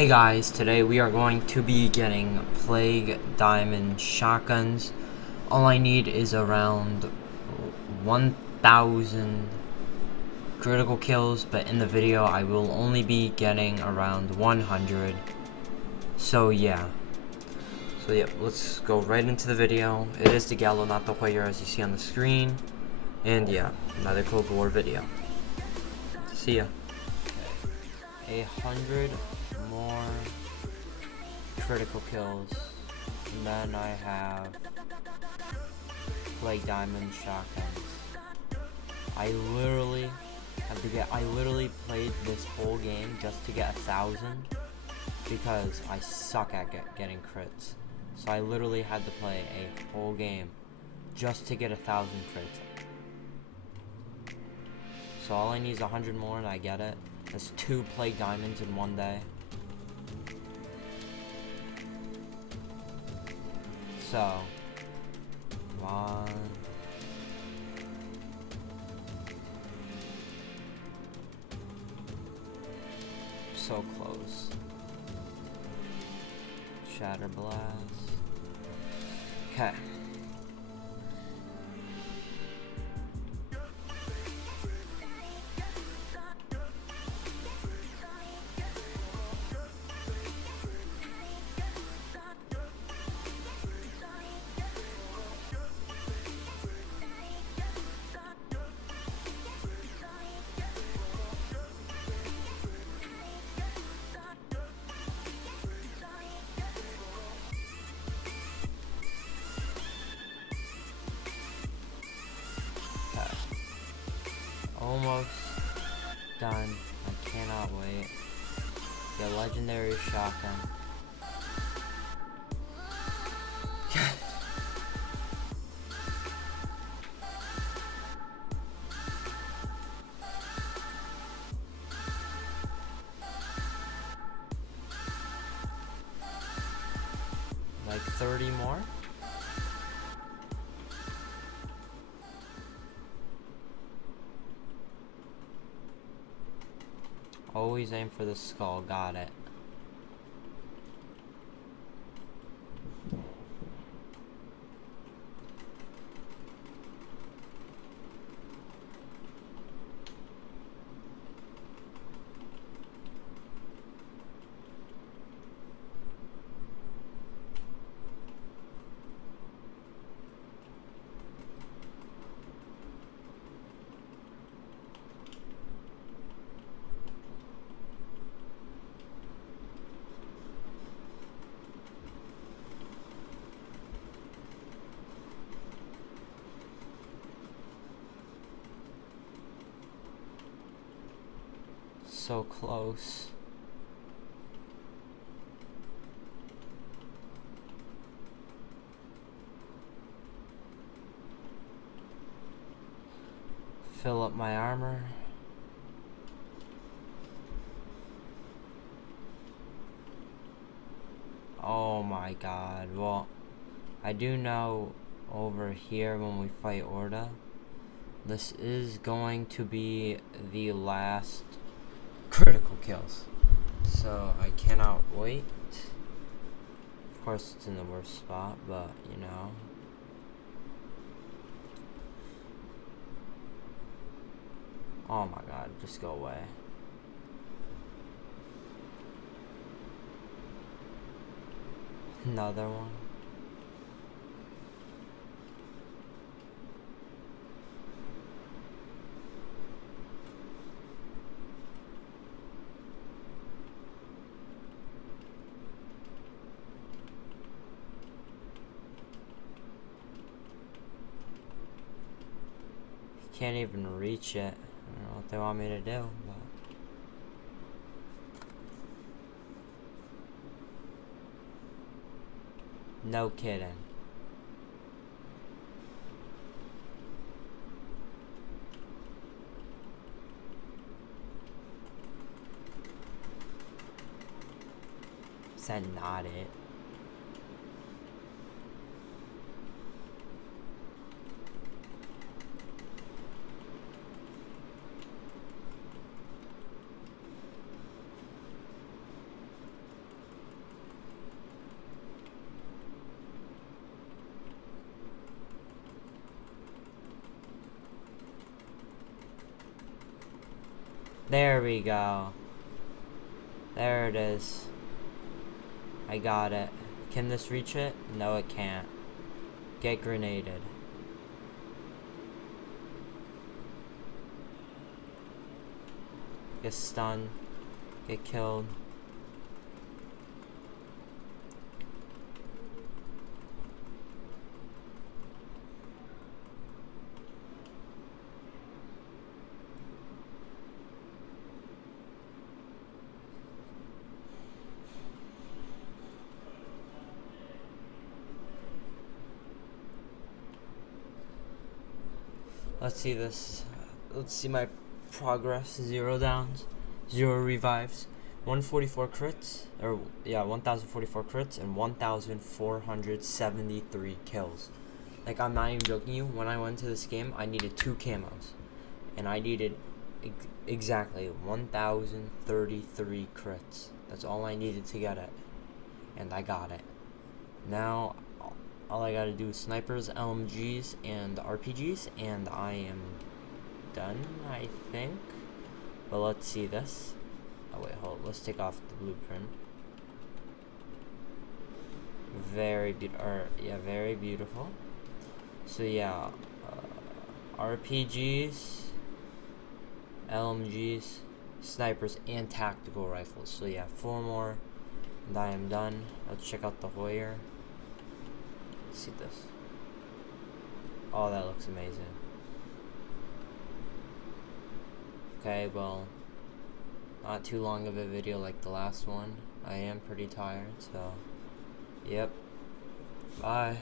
Hey guys, today we are going to be getting Plague Diamond shotguns. All I need is around 1,000 critical kills, but in the video I will only be getting around 100. So yeah, let's go right into the video. It is the Gallo, not the Hoyer, as you see on the screen. And yeah, another Cold War video. See ya. 100 more critical kills, and then I have Plague Diamond shotguns. I literally played this whole game just to get 1,000 because I suck at getting crits. So I literally had to play a whole game just to get 1,000 crits. So all I need is 100 more and I get it. That's 2 Plague Diamonds in one day. So, one, so close. Shatter Blast. Okay. Almost done. I cannot wait. The legendary shotgun. Like 30 more? Always aim for the skull, got it. So close. Fill up my armor. Oh my god. Well, I do know over here when we fight Orda, this is going to be the last critical kills. So I cannot wait. Of course it's in the worst spot, but you know. Oh my god, just go away. Another one. Can't even reach it. I don't know what they want me to do, but no kidding. Is that not it? There we go. There it is. I got it. Can this reach it? No, it can't. Get grenaded. Get stunned. Get killed. Let's see this. Let's see my progress. 0 downs, 0 revives, 144 crits, or yeah, 1044 crits, and 1473 kills. Like, I'm not even joking you. When I went to this game, I needed 2 camos, and I needed exactly 1033 crits. That's all I needed to get it, and I got it. Now all I gotta do is snipers, LMGs, and RPGs, and I am done, I think. But let's see this. Oh wait, hold. Let's take off the blueprint. Very very beautiful. So yeah, RPGs, LMGs, snipers, and tactical rifles. So yeah, 4 more, and I am done. Let's check out the Hoyer. See this. Oh, that looks amazing. Okay, well, not too long of a video like the last one. I am pretty tired, so yep. Bye.